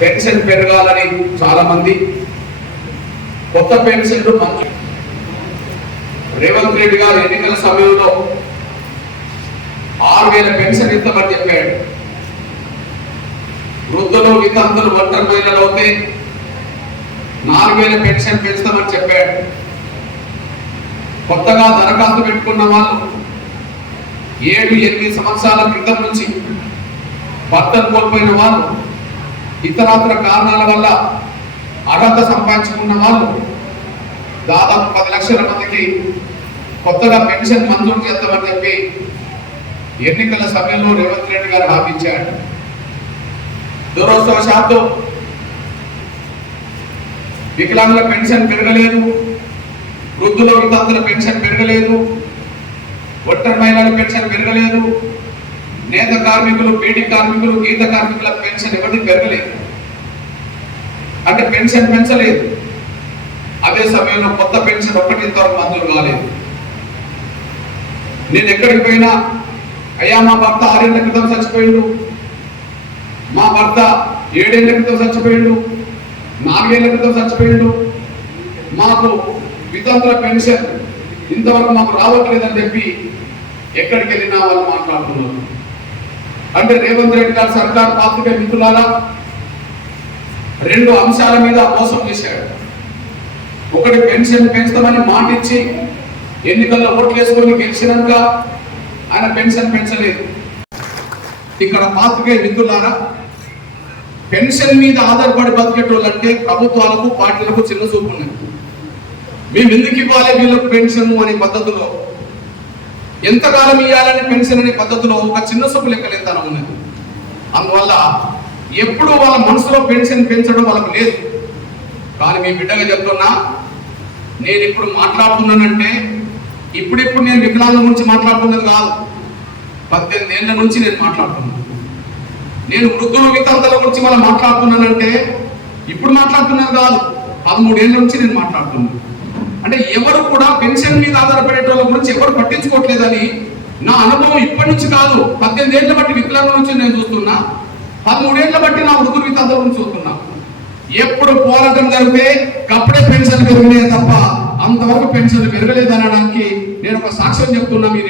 Pension పెరగాలని చాలా మంది కొత్త పెన్షన్లు మంజూరు. రేవంత్ రెడ్డి గారు ఎన్నికల సమయంలో 6,000 పెన్షన్ ఇస్తామని చెప్పాడు. వృద్ధులు, వితంతులు, ఒంటరి మహిళలు అయితే 4,000 పెన్షన్ పెంచుతామని చెప్పాడు. కొత్తగా దరఖాస్తు పెట్టుకున్న వాళ్ళు 7-8 సంవత్సరాల క్రితం నుంచి భర్తను కోల్పోయిన వాళ్ళు, ఇతరత్ర కారణాల వల్ల అర్హత సంపాదించుకున్న వాళ్ళు దాదాపు 10 లక్షల మందికి కొత్తగా పెన్షన్ మంజూరు చేస్తామని చెప్పి ఎన్నికల సమయంలో రేవంత్ రెడ్డి గారు హామీ ఇచ్చాడు. దురదృష్టవశాత్తు వికలాంగుల పెన్షన్ పెరగలేదు, వృద్ధుల వితంతుల పెన్షన్ పెరగలేదు, ఒంటరి మహిళల పెన్షన్ పెరగలేదు, నేత కార్మికులు, బీడీ కార్మికులు, గీత కార్మికుల పెన్షన్ ఎవరిది పెరగలేదు. అంటే పెన్షన్ పెంచలేదు. అదే సమయంలో కొత్త పెన్షన్ ఒక్కటి ఇంతవరకు మంజూరు కాలేదు. నేను ఎక్కడికి పోయినా, అయ్యా మా భర్త 6 ఏళ్ల క్రితం చచ్చిపోయిండు, మా భర్త 7 ఏళ్ల క్రితం చచ్చిపోయిండు, 4 ఏళ్ల క్రితం చచ్చిపోయిండు, మాకు వితంతుల పెన్షన్ ఇంతవరకు మాకు రావట్లేదని చెప్పి ఎక్కడికి వెళ్ళినా వాళ్ళు మాట్లాడుతున్నారు. అంటే రేవంత్ రెడ్డి గారు సర్కార్ పాత్రిక మిత్రులారా 2 అంశాల మీద మోసం చేశాడు. ఒకటి, పెన్షన్ పెంచుతామని మాట ఇచ్చి ఎన్నికల్లో ఓట్లు వేసుకొని గెలిచినాక ఆయన పెన్షన్ పెంచలేదు. ఇక్కడ పాత్రిక మిత్రులారా, పెన్షన్ మీద ఆధారపడి బతికేటోళ్ళంటే ప్రభుత్వాలకు, పార్టీలకు చిన్న చూపు ఉన్నాయి. మేము ఎందుకు ఇవ్వాలి వీళ్ళకు పెన్షన్ అనే పద్ధతిలో, ఎంతకాలం ఇవ్వాలని పెన్షన్ అనే పద్ధతిలో ఒక చిన్న చూపు లెక్కలేతనం ఉన్నది. అందువల్ల ఎప్పుడు వాళ్ళ మనసులో పెన్షన్ పెంచడం వాళ్ళకు లేదు. కానీ మీ బిడ్డగా చెప్తున్నా, నేను ఇప్పుడు మాట్లాడుతున్నానంటే ఇప్పుడిప్పుడు నేను వికలాంగుల గురించి మాట్లాడుతున్నది కాదు, 18 ఏళ్ల నుంచి నేను మాట్లాడుతున్నాను. నేను వృద్ధులు, వితంతుల గురించి మనం మాట్లాడుతున్నానంటే ఇప్పుడు మాట్లాడుతున్నది కాదు, 13 ఏళ్ల నుంచి నేను మాట్లాడుతున్నాను. అంటే ఎవరు కూడా పెన్షన్ మీద ఆధారపడేటోళ్ళ గురించి ఎవరు పట్టించుకోవట్లేదని నా అనుభవం ఇప్పటి నుంచి కాదు, 18 ఏళ్ల బట్టి వికలాంగుల నుంచి నేను చూస్తున్నా, 13 ఏళ్ల బట్టి నా వృద్ధులు, వితంతుల గురించి చూస్తున్నా. ఎప్పుడు పోరాటం జరిగితే అప్పుడే పెన్షన్ పెరిగినాయి తప్ప అంతవరకు పెన్షన్ పెరగలేదు అనడానికి నేను ఒక సాక్ష్యం చెప్తున్నా. మీరు